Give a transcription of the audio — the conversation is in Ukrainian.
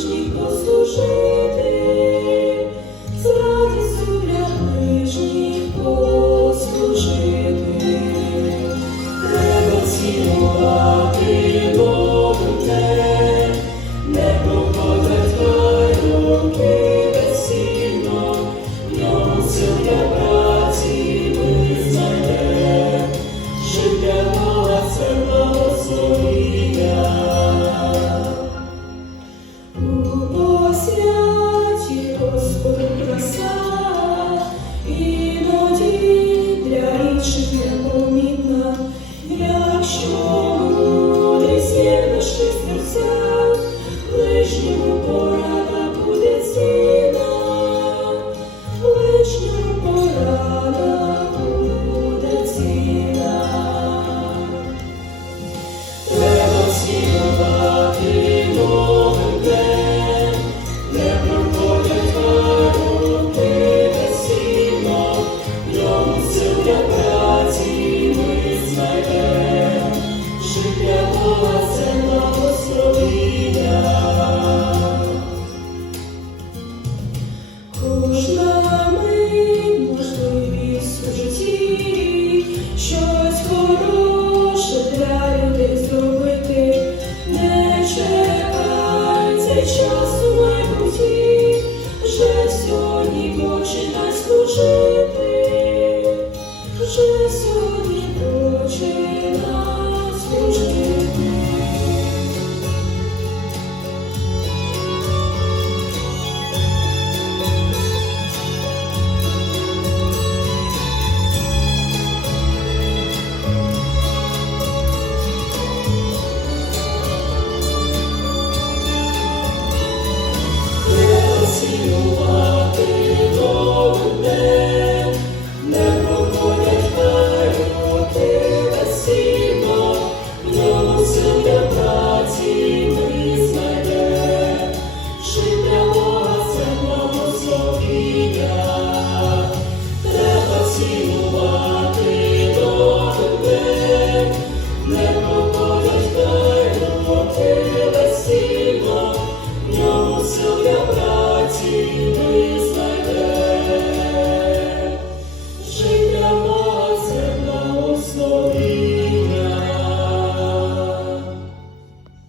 Дружній послужив. Якщо вже сьогодні починай служити, вже сьогодні